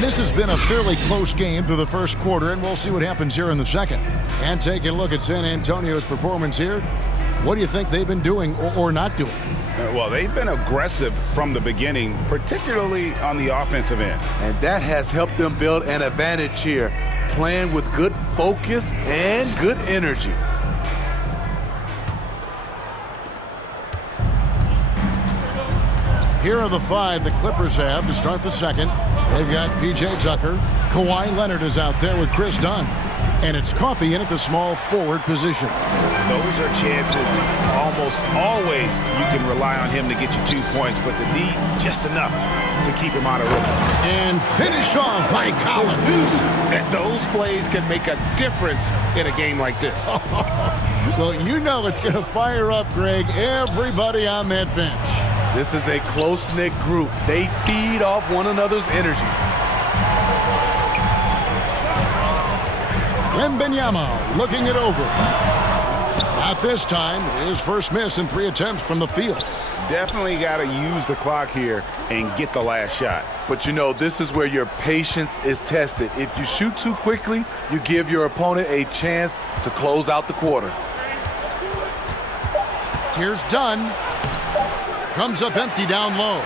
And this has been a fairly close game through the first quarter, and we'll see what happens here in the second. And taking a look at San Antonio's performance here, what do you think they've been doing or not doing? Well, they've been aggressive from the beginning, particularly on the offensive end. And that has helped them build an advantage here, playing with good focus and good energy. Here are the five the Clippers have to start the second. They've got P.J. Tucker. Kawhi Leonard is out there with Chris Dunn. And it's Coffey in at the small forward position. Those are chances almost always you can rely on him to get you 2 points, but the D just enough to keep him out of rhythm. And finished off by Collins. And those plays can make a difference in a game like this. Well, you know it's going to fire up, Greg, everybody on that bench. This is a close-knit group. They feed off one another's energy. Wembanyama looking it over. Not this time. His first miss in 3 attempts from the field. Definitely got to use the clock here and get the last shot. But you know, this is where your patience is tested. If you shoot too quickly, you give your opponent a chance to close out the quarter. Here's Dunn. Comes up empty down low.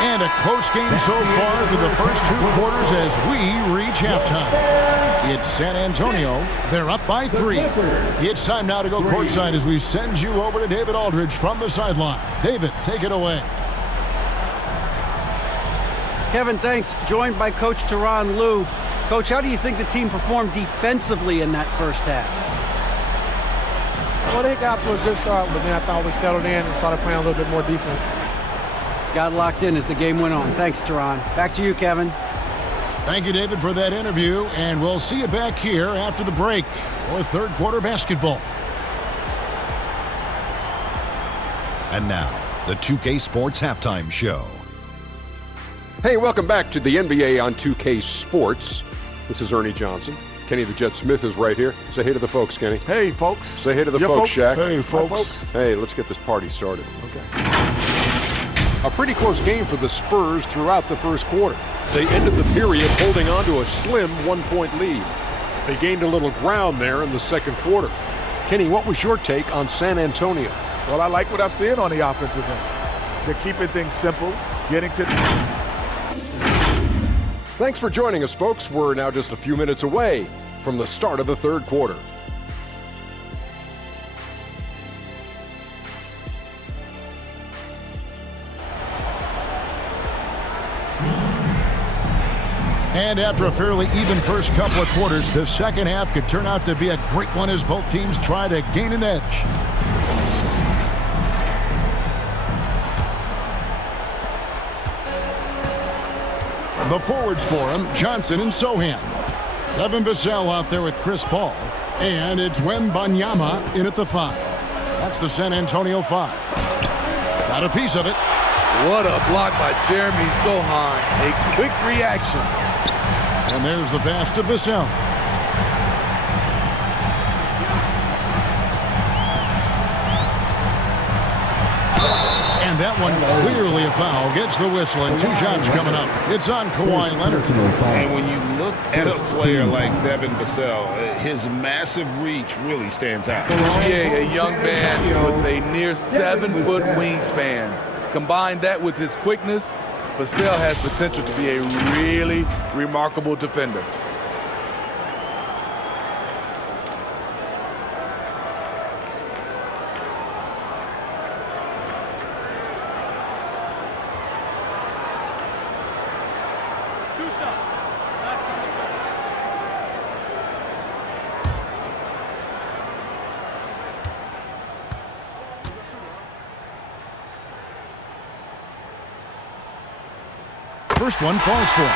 And a close game so far through the first 2 quarters as we reach halftime. It's San Antonio. They're up by 3. It's time now to go courtside as we send you over to David Aldridge from the sideline. David, take it away. Kevin, thanks. Joined by Coach Tyronn Lue. Coach, how do you think the team performed defensively in that first half? Well, they got to a good start, but then I thought we settled in and started playing a little bit more defense. Got locked in as the game went on. Thanks, Tyronn. Back to you, Kevin. Thank you, David, for that interview, and we'll see you back here after the break for third quarter basketball. And now, the 2K Sports Halftime Show. Hey, welcome back to the NBA on 2K Sports. This is Ernie Johnson. Kenny the Jet Smith is right here. Say hey to the folks, Kenny. Hey, folks. Say hey to the folks, Shaq. Hey, folks. Hey, let's get this party started. Okay. A pretty close game for the Spurs throughout the first quarter. They ended the period holding on to a slim 1-point lead. They gained a little ground there in the second quarter. Kenny, what was your take on San Antonio? Well, I like what I'm seeing on the offensive end. They're keeping things simple, getting to the... Thanks for joining us, folks. We're now just a few minutes away from the start of the third quarter. And after a fairly even first couple of quarters, the second half could turn out to be a great one as both teams try to gain an edge. The forwards for him, Johnson and Sohan. Devin Vassell out there with Chris Paul. And it's Wembanyama in at the 5. That's the San Antonio 5. Got a piece of it. What a block by Jeremy Sohan. A quick reaction. And there's the pass to Vassell. And that one clearly a foul. Gets the whistle and 2 shots coming up. It's on Kawhi Leonard. And when you look at a player like Devin Vassell, his massive reach really stands out. Yeah, a young man with a near 7-foot wingspan. Combine that with his quickness, Vassell has potential to be a really remarkable defender. First one falls for him.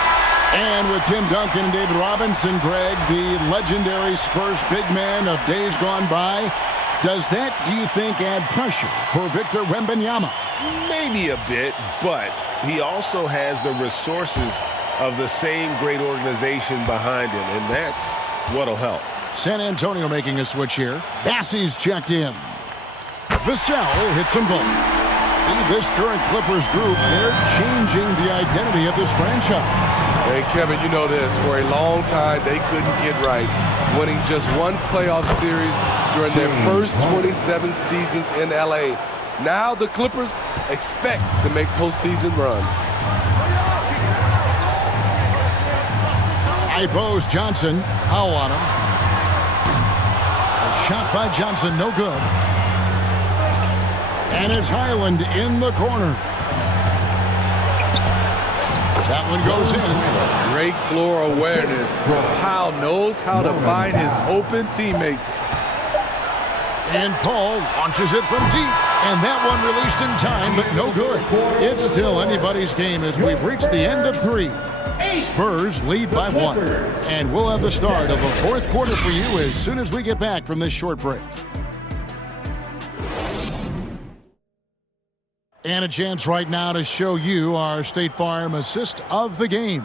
And with Tim Duncan and David Robinson, Greg, the legendary Spurs big man of days gone by, does that, do you think, add pressure for Victor Wembanyama? Maybe a bit, but he also has the resources of the same great organization behind him, and that's what'll help. San Antonio making a switch here. Bassey's checked in. Vassell hits them both. This current Clippers group, they're changing the identity of this franchise. Hey, Kevin, you know this. For a long time, they couldn't get right, winning just one playoff series during their first 27 seasons in L.A. Now the Clippers expect to make postseason runs. High post, Johnson. Powell on him. A shot by Johnson, no good. And it's Highland in the corner. That one goes in. Great floor awareness. Powell knows how to find his open teammates. And Paul launches it from deep. And that one released in time, but no good. It's still anybody's game as we've reached the end of 3. Spurs lead by 1. And we'll have the start of the 4th quarter for you as soon as we get back from this short break. And a chance right now to show you our State Farm assist of the game.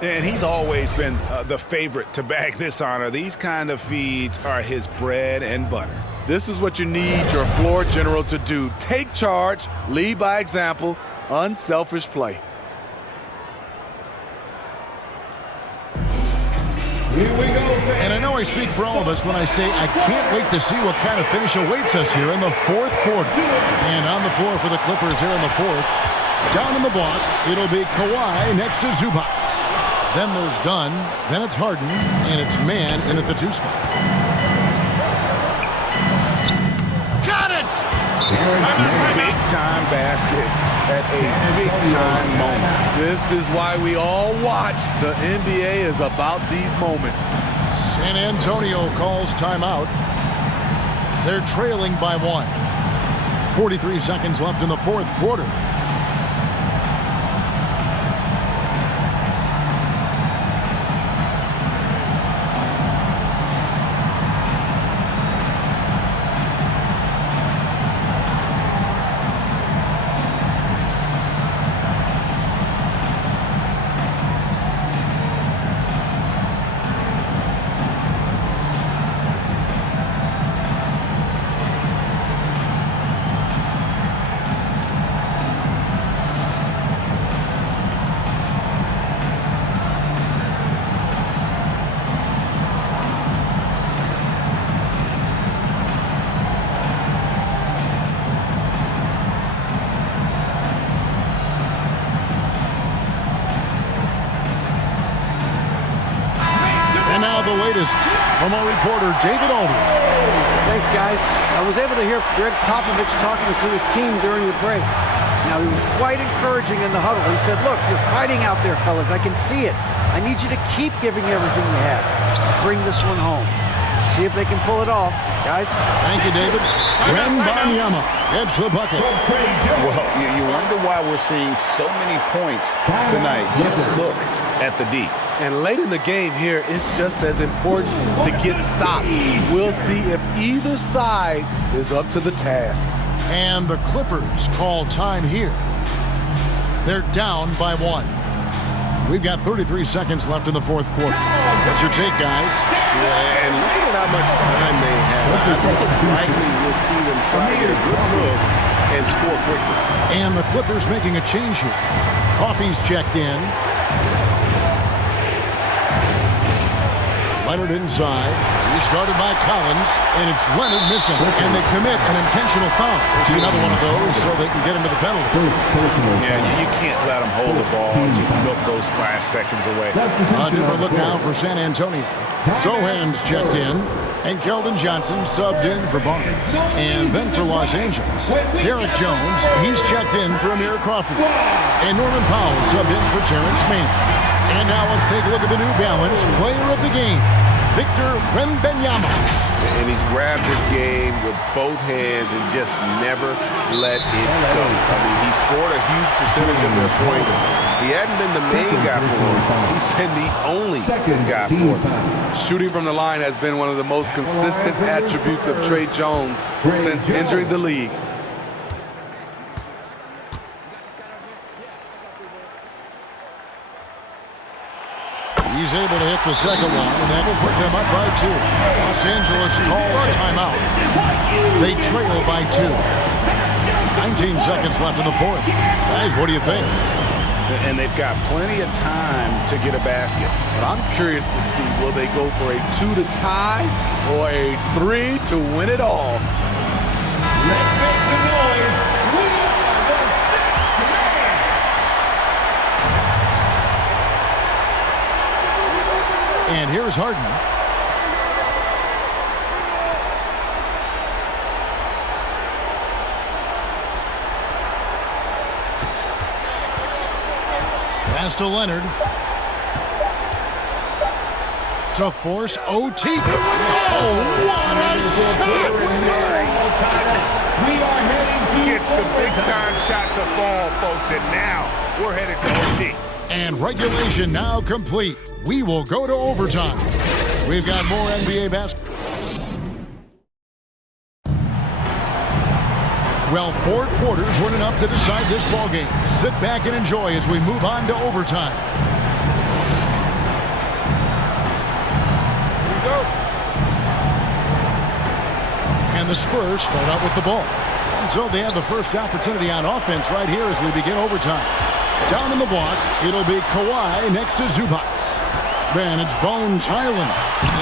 And he's always been the favorite to bag this honor. These kind of feeds are his bread and butter. This is what you need your floor general to do. Take charge, lead by example, unselfish play. And I know I speak for all of us when I say I can't wait to see what kind of finish awaits us here in the 4th quarter. And on the floor for the Clippers here in the 4th, down in the block, it'll be Kawhi next to Zubac. Then there's Dunn, then it's Harden, and it's Mann in at the 2 spot. Got it! Big time basket at a big time moment. This is why we all watch. The NBA is about these moments. San Antonio calls timeout. They're trailing by 1. 43 seconds left in the 4th quarter. The latest from our reporter, David Aldridge. Thanks, guys. I was able to hear Greg Popovich talking to his team during the break. Now, he was quite encouraging in the huddle. He said, look, you're fighting out there, fellas. I can see it. I need you to keep giving everything you have. Bring this one home. See if they can pull it off, guys. Thank you, David. Wembanyama gets the bucket. Well, you wonder why we're seeing so many points tonight. Just look at the D. And late in the game here, it's just as important to get stops. We'll see if either side is up to the task. And the Clippers call time here. They're down by 1. We've got 33 seconds left in the 4th quarter. What's your take, guys? Yeah, and look at how much time they have. I think it's likely we'll see them try to get a good look and score quickly. And the Clippers making a change here. Coffey's checked in. Leonard inside. He's guarded by Collins, and it's Leonard missing. And they commit an intentional foul. We'll see another one of those so they can get into the penalty. Yeah, you can't let them hold the ball and just milk those last seconds away. A different look now for San Antonio. Sohan's checked in, and Keldon Johnson subbed in for Barnes. And then for Los Angeles, Derek Jones, he's checked in for Amir Crawford. And Norman Powell subbed in for Terrence Mann. And now let's take a look at the New Balance player of the game, Victor Wembanyama. And he's grabbed this game with both hands and just never let it go. I mean, he scored a huge percentage of their points. He hadn't been the main guy for him. He's been the only guy for him. Shooting from the line has been one of the most consistent attributes of Trey Jones since entering the league. He's able to hit the second one, and that will put them up by 2. Los Angeles calls timeout. They trail by 2. 19 seconds left in the fourth. Guys, what do you think? And they've got plenty of time to get a basket. But I'm curious to see, will they go for a 2 to tie or a 3 to win it all? Let's make some noise. We are the sixth man. And here's Harden. Pass to Leonard. To force OT. Oh, what a shot! We are heading to Gets the big-time shot to fall, folks, and now we're headed to OT. And regulation now complete. We will go to overtime. We've got more NBA basketball. Well, 4 quarters weren't enough to decide this ballgame. Sit back and enjoy as we move on to overtime. Here we go. And the Spurs start out with the ball. And so they have the first opportunity on offense right here as we begin overtime. Down in the block, it'll be Kawhi next to Zubac. Then it's Bones Highland.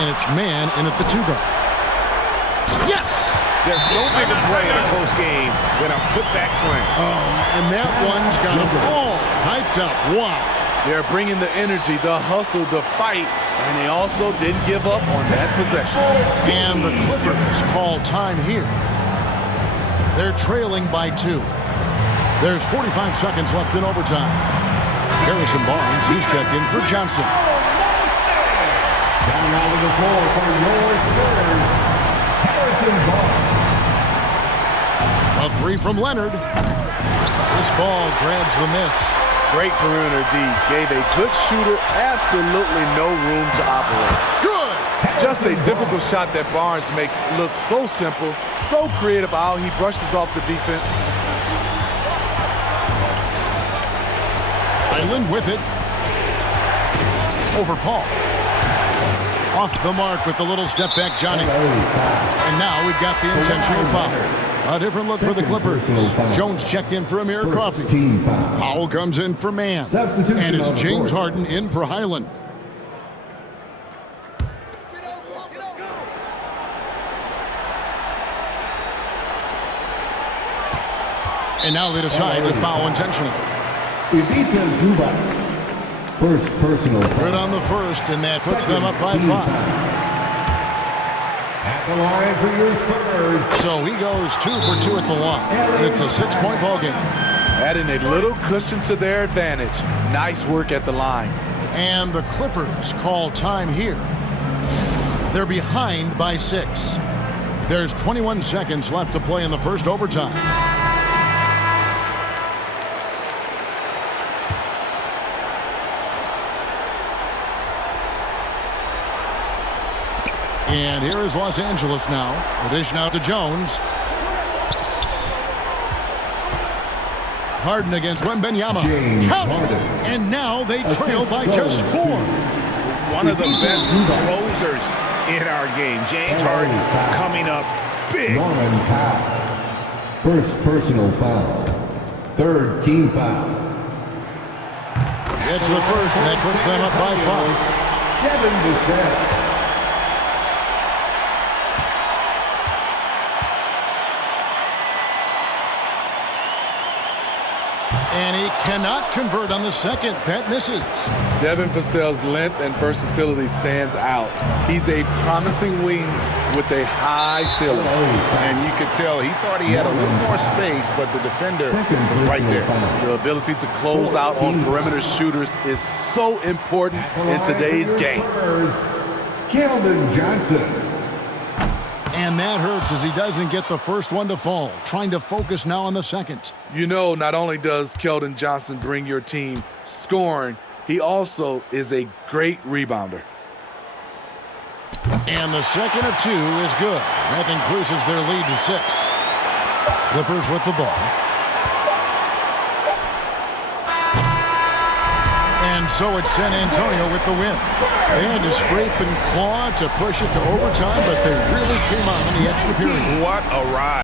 And it's man in at the 2-guard. Yes! There's no bigger play in a close game than a putback slam. Oh, and that one's got them all hyped up. Wow. They're bringing the energy, the hustle, the fight, and they also didn't give up on that possession. And the Clippers call time here. They're trailing by 2. There's 45 seconds left in overtime. Harrison Barnes, he's checked in for Johnson. down out of the floor for your Spurs, Harrison Barnes. A 3 from Leonard. This ball grabs the miss. Great perimeter D. Gave a good shooter absolutely no room to operate. Good! Just a difficult shot that Barnes makes look so simple, so creative how he brushes off the defense. Highland with it. Over Paul. Off the mark with the little step back Johnny. And now we've got the intentional foul. A different look for the Clippers. Jones checked in for Amir Coffey. Powell comes in for Mann. And it's James Harden in for Highland. And now they decide to foul intentionally. Ivica Zubac. First personal foul. Good on the first, and that puts them up by 5. At the line for your Spurs. So he goes 2 for 2 at the line. And it's a 6-point ball game. Adding a little cushion to their advantage. Nice work at the line. And the Clippers call time here. They're behind by 6. There's 21 seconds left to play in the first overtime. And here is Los Angeles now. The dish now to Jones. Harden against Wembanyama. Count! And now they trail by just 4. One of the best closers in our game. James Harden coming up big. Norman Powell. First personal foul. Third team foul. It's the first, and that puts them up by 5. Devin Vassell. And he cannot convert on the second. That misses. Devin Vassell's length and versatility stands out. He's a promising wing with a high ceiling. And you could tell he thought he had a little more space, but the defender was right there. The ability to close out on perimeter shooters is so important in today's game. Keldon Johnson. And that hurts as he doesn't get the first one to fall. Trying to focus now on the second. You know, not only does Keldon Johnson bring your team scoring, he also is a great rebounder. And the second of 2 is good. That increases their lead to 6. Clippers with the ball. And so it's San Antonio with the win. They had to scrape and claw to push it to overtime, but they really came on in the extra period. What a ride.